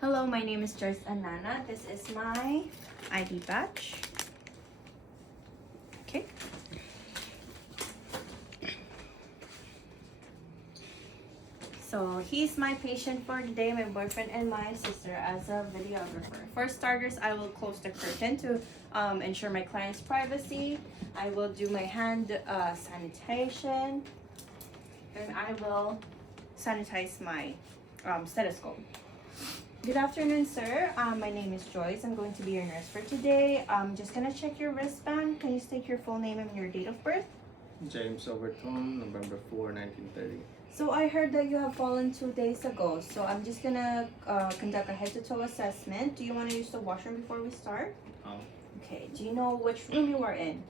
Hello, my name is Joyce Anana. This is my ID badge. Okay. So he's my patient for today, my boyfriend and my sister as a videographer. For starters, I will close the curtain to ensure my client's privacy. I will do my hand sanitation, and I will sanitize my stethoscope. Good afternoon, sir. My name is Joyce. I'm going to be your nurse for today. I'm just gonna check your wristband. Can you state your full name and your date of birth? James Overton, November 4, 1930. So I heard that you have fallen 2 days ago. So I'm just gonna conduct a head-to-toe assessment. Do you want to use the washroom before we start? Um, Okay. Do you know which room you are in?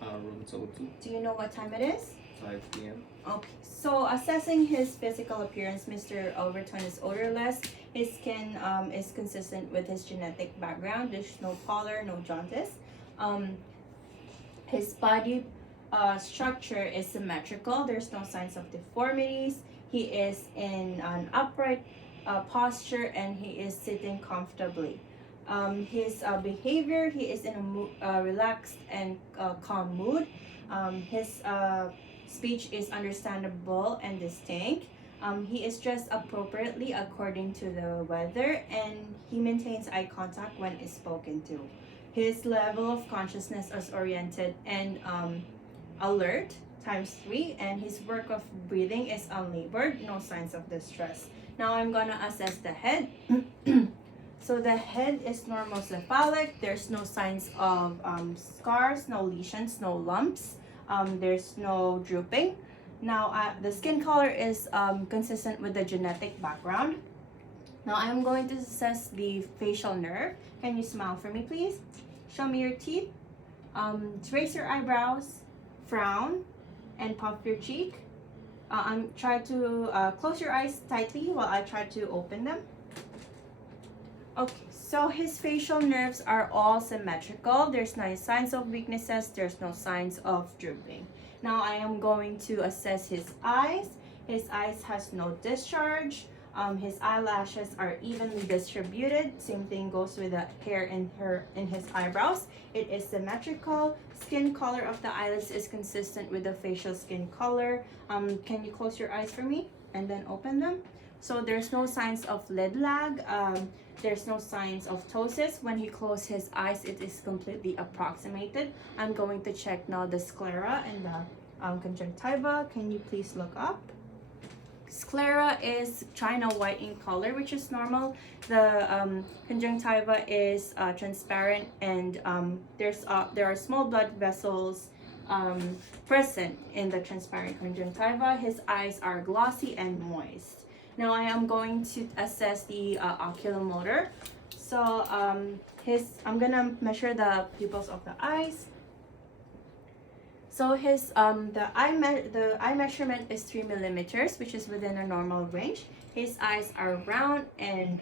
room 02, Do you know what time it is? 5 p.m. Okay. So assessing his physical appearance, Mr. Overton is odorless. His skin is consistent with his genetic background. There's no pallor, no jaundice. His body structure is symmetrical. There's no signs of deformities. He is in an upright posture and he is sitting comfortably. His behavior, he is in a relaxed and calm mood. His speech is understandable and distinct. He is dressed appropriately according to the weather, and he maintains eye contact when is spoken to. His level of consciousness is oriented and alert ×3, and his work of breathing is unlabored, no signs of distress. Now I'm gonna assess the head. So the head is normocephalic. There's no signs of scars, no lesions, no lumps. There's no drooping. Now the skin color is consistent with the genetic background. Now I'm going to assess the facial nerve. Can you smile for me, please? Show me your teeth. Raise your eyebrows, frown, and puff your cheek. Try to close your eyes tightly while I try to open them. Okay, so his facial nerves are all symmetrical. There's no signs of weaknesses. There's no signs of drooping. Now I am going to assess his eyes. His eyes has no discharge. His eyelashes are evenly distributed. Same thing goes with the hair in his eyebrows. It is symmetrical. Skin color of the eyelids is consistent with the facial skin color. Can you close your eyes for me and then open them? So there's no signs of lid lag. There's no signs of ptosis. When he closed his eyes, it is completely approximated. I'm going to check now the sclera and the conjunctiva. Can you please look up? Sclera is china white in color, which is normal. The conjunctiva is transparent, and there are small blood vessels present in the transparent conjunctiva. His eyes are glossy and moist. Now I am going to assess the oculomotor. So I'm gonna measure the pupils of the eyes. So the eye measurement is 3 millimeters, which is within a normal range. His eyes are round and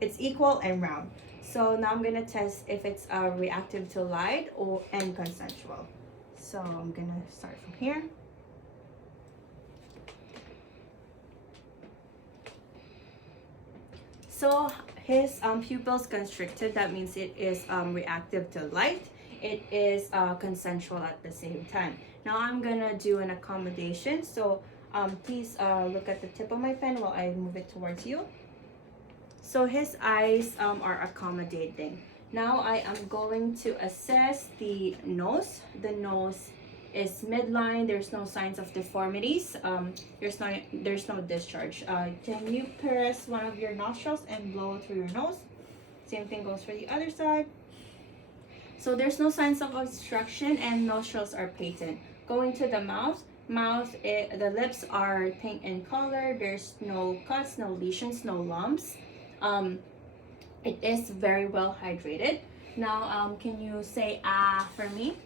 it's equal and round. So now I'm gonna test if it's reactive to light and consensual. So I'm gonna start from here. So his pupils constricted. That means it is reactive to light. It is consensual at the same time. Now I'm gonna do an accommodation. So please look at the tip of my pen while I move it towards you. So his eyes are accommodating. Now I am going to assess the nose. The nose is midline. There's no signs of deformities. There's no discharge. Can you press one of your nostrils and blow through your nose? Same thing goes for the other side. So there's no signs of obstruction and nostrils are patent. Going to the mouth. The lips are pink in color. There's no cuts, no lesions, no lumps. It is very well hydrated. Now can you say ah for me?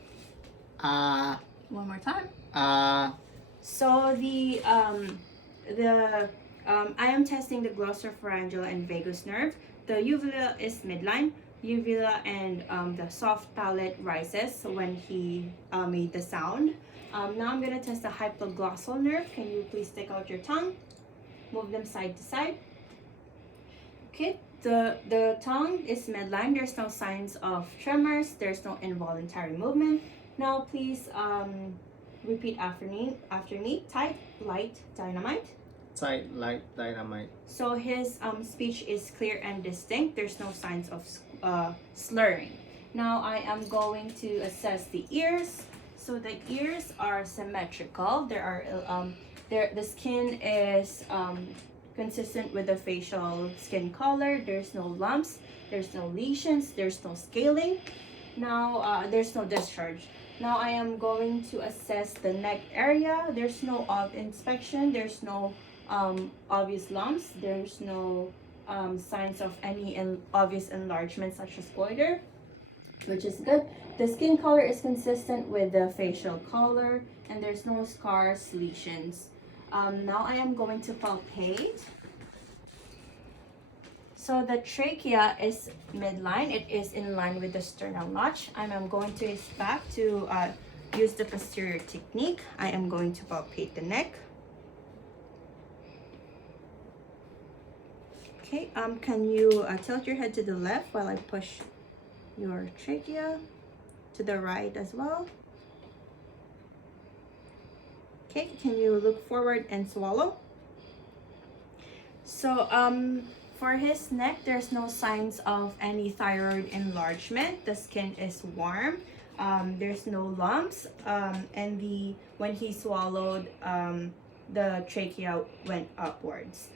One more time. So I am testing the glossopharyngeal and vagus nerve. The uvula is midline. Uvula and the soft palate rises when he made the sound. Now I'm gonna test the hypoglossal nerve. Can you please stick out your tongue? Move them side to side. Okay, the tongue is midline. There's no signs of tremors. There's no involuntary movement. Now, please repeat after me. Tight, light, dynamite. Tight, light, dynamite. So his speech is clear and distinct. There's no signs of slurring. Now I am going to assess the ears. So the ears are symmetrical. The skin is consistent with the facial skin color. There's no lumps. There's no lesions. There's no scaling. Now there's no discharge. Now I am going to assess the neck area. There's no inspection. There's no obvious lumps. There's no signs of any obvious enlargement such as goiter, which is good. The skin color is consistent with the facial color, and there's no scars, lesions. Now I am going to palpate. So the trachea is midline. It is in line with the sternal notch. I am going to inspect to use the posterior technique. I am going to palpate the neck. Okay, can you tilt your head to the left while I push your trachea to the right as well? Okay, can you look forward and swallow? So for his neck, there's no signs of any thyroid enlargement. The skin is warm. There's no lumps, and when he swallowed, the trachea went upwards.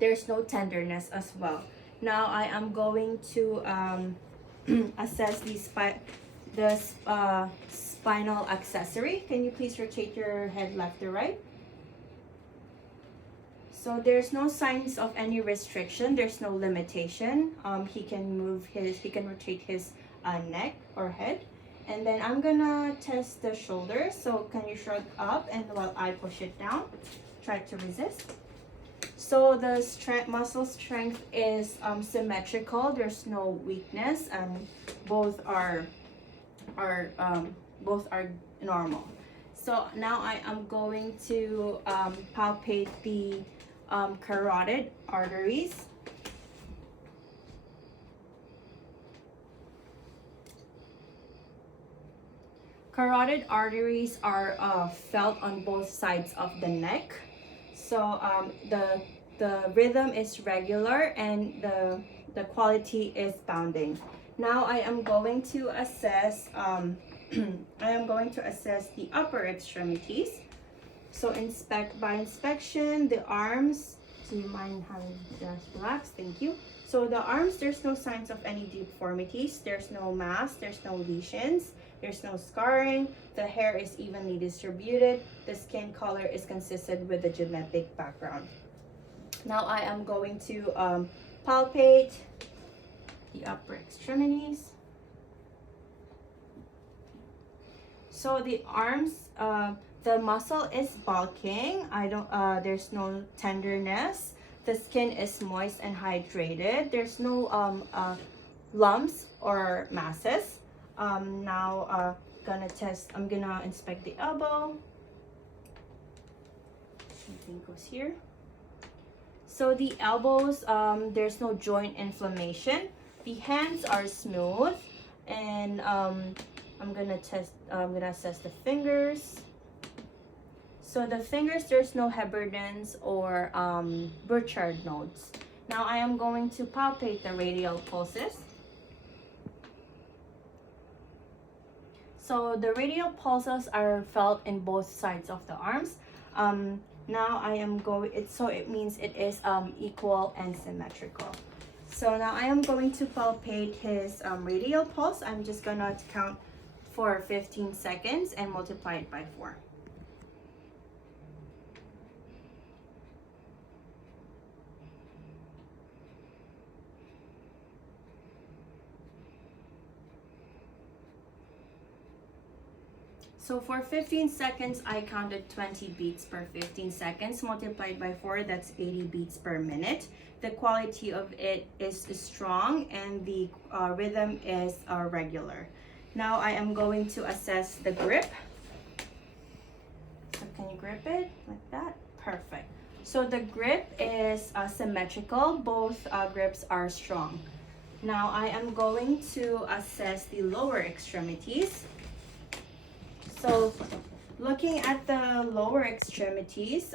There's no tenderness as well. Now I am going to assess the spinal accessory. Can you please rotate your head left to right? So there's no signs of any restriction. There's no limitation. He can rotate his neck or head. And then I'm gonna test the shoulders. So can you shrug up, and while I push it down, try to resist. So the muscle strength is symmetrical. There's no weakness, and both are normal. So now I am going to palpate the carotid arteries. Carotid arteries are felt on both sides of the neck. So the rhythm is regular, and the quality is bounding. Now I am going to assess the upper extremities. So by inspection, the arms. Do you mind having just relax? Thank you. So the arms, there's no signs of any deformities. There's no mass. There's no lesions. There's no scarring. The hair is evenly distributed. The skin color is consistent with the genetic background. Now I am going to palpate the upper extremities. So the arms, the muscle is bulking. There's no tenderness. The skin is moist and hydrated. There's no lumps or masses. Now I'm gonna inspect the elbow. Everything goes here. So the elbows, there's no joint inflammation. The hands are smooth, and I'm gonna assess the fingers. So the fingers, there's no Heberden's or Burchard nodes. Now I am going to palpate the radial pulses. So the radial pulses are felt in both sides of the arms. Now it means it is equal and symmetrical. So now I am going to palpate his radial pulse. I'm just gonna count for 15 seconds and multiply it by 4. So for 15 seconds, I counted 20 beats per 15 seconds. Multiplied by 4, that's 80 beats per minute. The quality of it is strong, and the rhythm is regular. Now I am going to assess the grip. So can you grip it like that? Perfect. So the grip is symmetrical. Both grips are strong. Now I am going to assess the lower extremities. So looking at the lower extremities,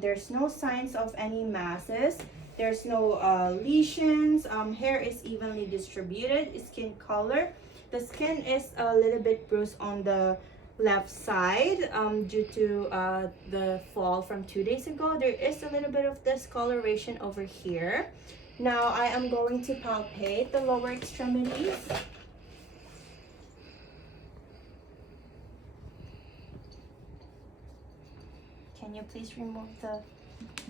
there's no signs of any masses. There's no lesions. Hair is evenly distributed. Skin color. The skin is a little bit bruised on the left side due to the fall from 2 days ago. There is a little bit of discoloration over here. Now I am going to palpate the lower extremities. Can you please remove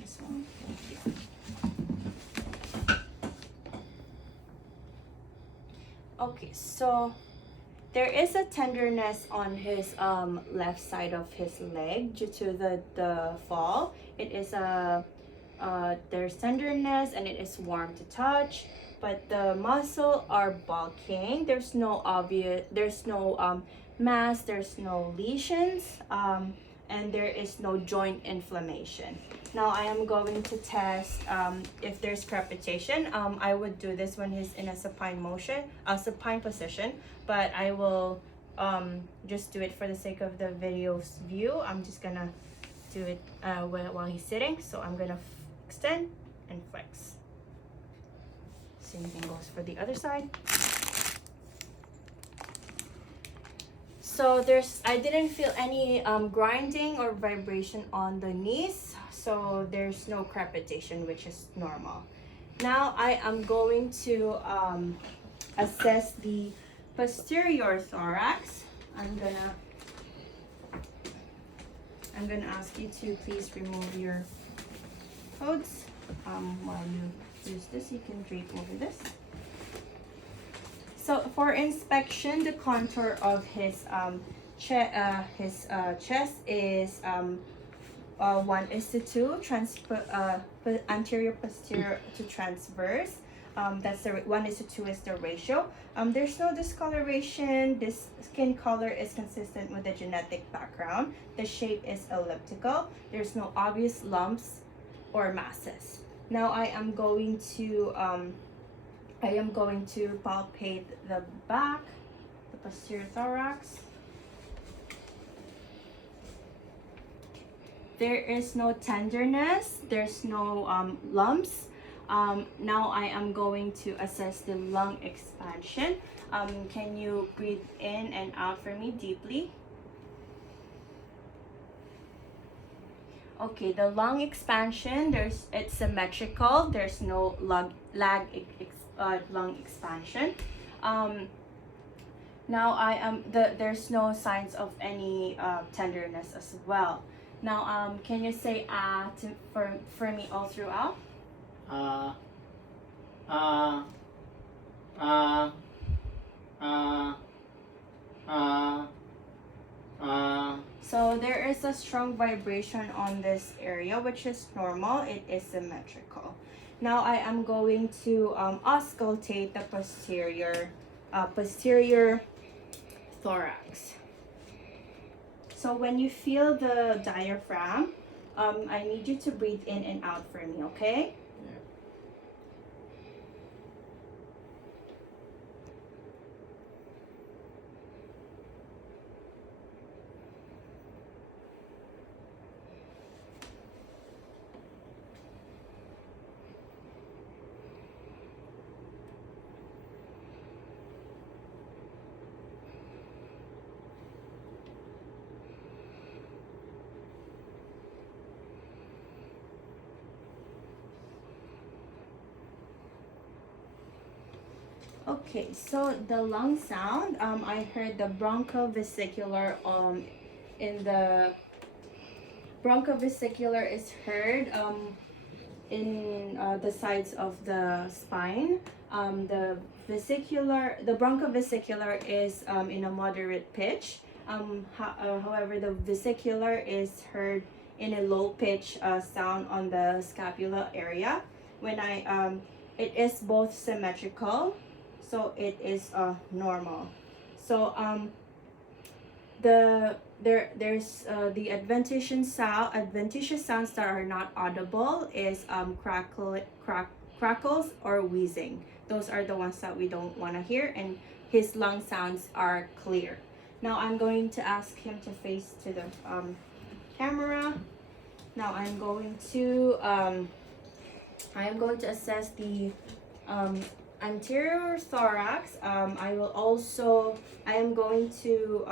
this one? Thank you. Okay, so there is a tenderness on his left side of his leg due to the fall. It is there's tenderness and it is warm to touch, but the muscle are bulking. There's no mass, there's no lesions, and there is no joint inflammation. Now I am going to test if there's crepitation. I would do this when he's in a supine position, but I will just do it for the sake of the video's view. I'm just gonna do it while he's sitting. So I'm gonna extend and flex. Same thing goes for the other side. So I didn't feel any grinding or vibration on the knees, so there's no crepitation, which is normal. Now I am going to assess the posterior thorax. I'm gonna ask you to please remove your coats. While you use this, you can drape over this. So for inspection, the contour of his chest is 1:2 anterior posterior to transverse. That's the 1:2 is the ratio. There's no discoloration. This skin color is consistent with the genetic background. The shape is elliptical. There's no obvious lumps or masses. Now I am going to palpate the back, the posterior thorax. There is no tenderness. There's no lumps. Now I am going to assess the lung expansion. Can you breathe in and out for me deeply? Okay, the lung expansion, it's symmetrical. There's no lung expansion. Now there's no signs of any tenderness as well. Now can you say for me all throughout? So there is a strong vibration on this area, which is normal. It is symmetrical. Now I am going to auscultate the posterior thorax. So when you feel the diaphragm, I need you to breathe in and out for me, okay? Okay, so the lung sound, I heard the bronchovesicular in the bronchovesicular is heard in the sides of the spine. The bronchovesicular is in a moderate pitch. However, the vesicular is heard in a low pitch sound on the scapula area. It is both symmetrical, so it is normal. So The adventitious sounds that are not audible is crackles or wheezing. Those are the ones that we don't want to hear, and his lung sounds are clear. Now I'm going to ask him to face to the camera. Now I'm going to assess the anterior thorax. I am going to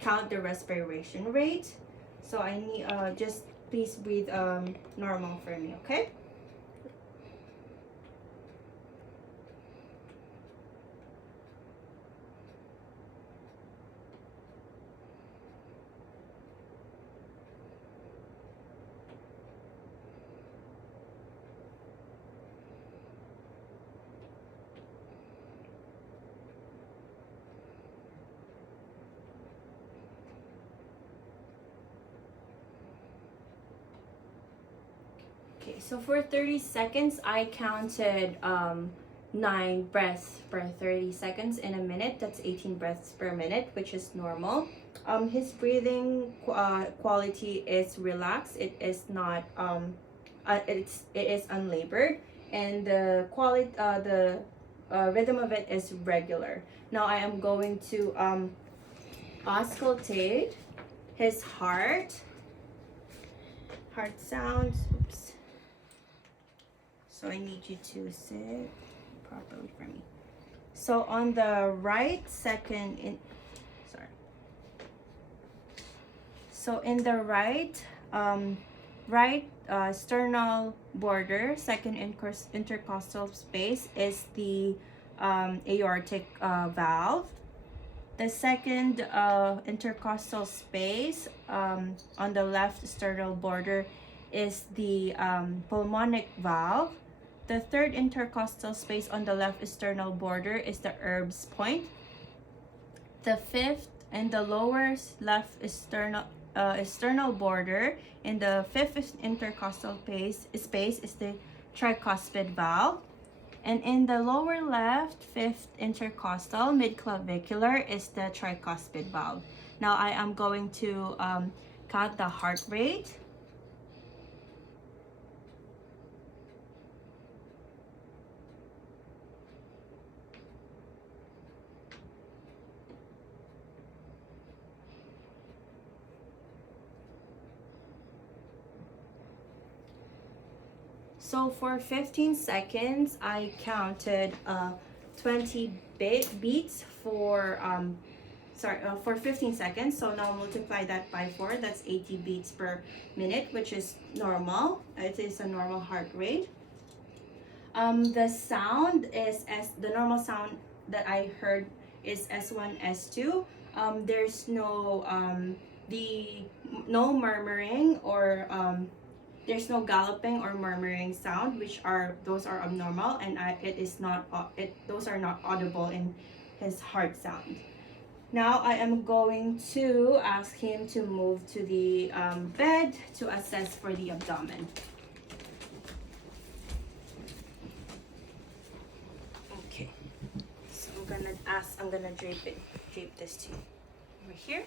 count the respiration rate. So I need just please breathe normal for me, okay? Okay, so for 30 seconds, I counted 9 breaths per 30 seconds in a minute. That's 18 breaths per minute, which is normal. His breathing quality is relaxed. It is not it is unlabored, and the rhythm of it is regular. Now I am going to auscultate his heart sounds. Oops. So I need you to sit properly for me. So on the right So in the right sternal border, second intercostal space is the aortic valve. The second intercostal space on the left sternal border is the pulmonic valve. The third intercostal space on the left sternal border is the Erb's point. The fifth and the lower left sternal border in the fifth intercostal space is the tricuspid valve. And in the lower left, fifth intercostal midclavicular is the tricuspid valve. Now I am going to count the heart rate. So for 15 seconds, I counted 20 beats for 15 seconds. So now multiply that by 4. That's 80 beats per minute, which is normal. It is a normal heart rate. The normal sound that I heard is S1, S2. There's no murmuring or there's no galloping or murmuring sound, those are abnormal, and those are not audible in his heart sound. Now I am going to ask him to move to the bed to assess for the abdomen. Okay, so I'm gonna drape this to you over here.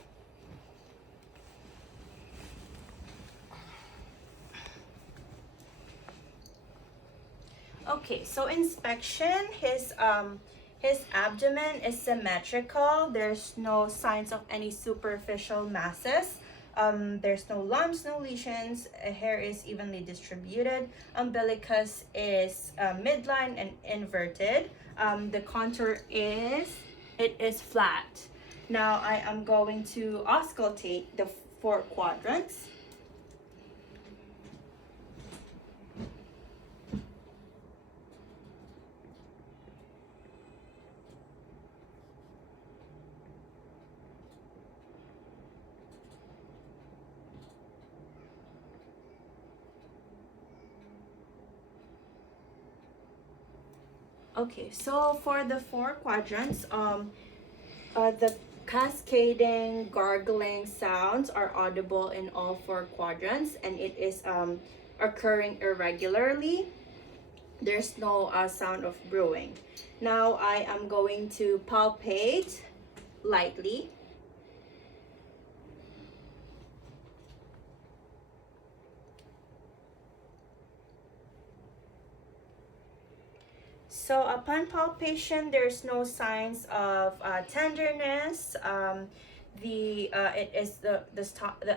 Okay, so inspection, his abdomen is symmetrical. There's no signs of any superficial masses. There's no lumps, no lesions. Hair is evenly distributed. Umbilicus is midline and inverted. The contour is flat. Now I am going to auscultate the 4 quadrants. Okay, so for the 4 quadrants, the cascading, gargling sounds are audible in all 4 quadrants, and it is occurring irregularly. There's no sound of brewing. Now I am going to palpate lightly. So upon palpation, there's no signs of tenderness. The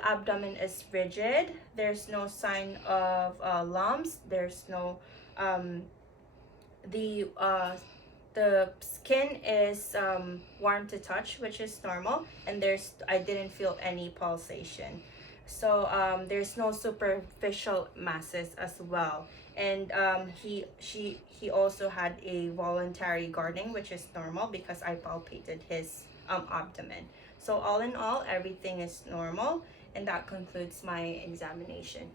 abdomen is rigid. There's no sign of lumps. There's no um, the uh, the skin is warm to touch, which is normal, and I didn't feel any pulsation. So there's no superficial masses as well, and he also had a voluntary guarding, which is normal because I palpated his abdomen. So all in all, everything is normal, and that concludes my examination.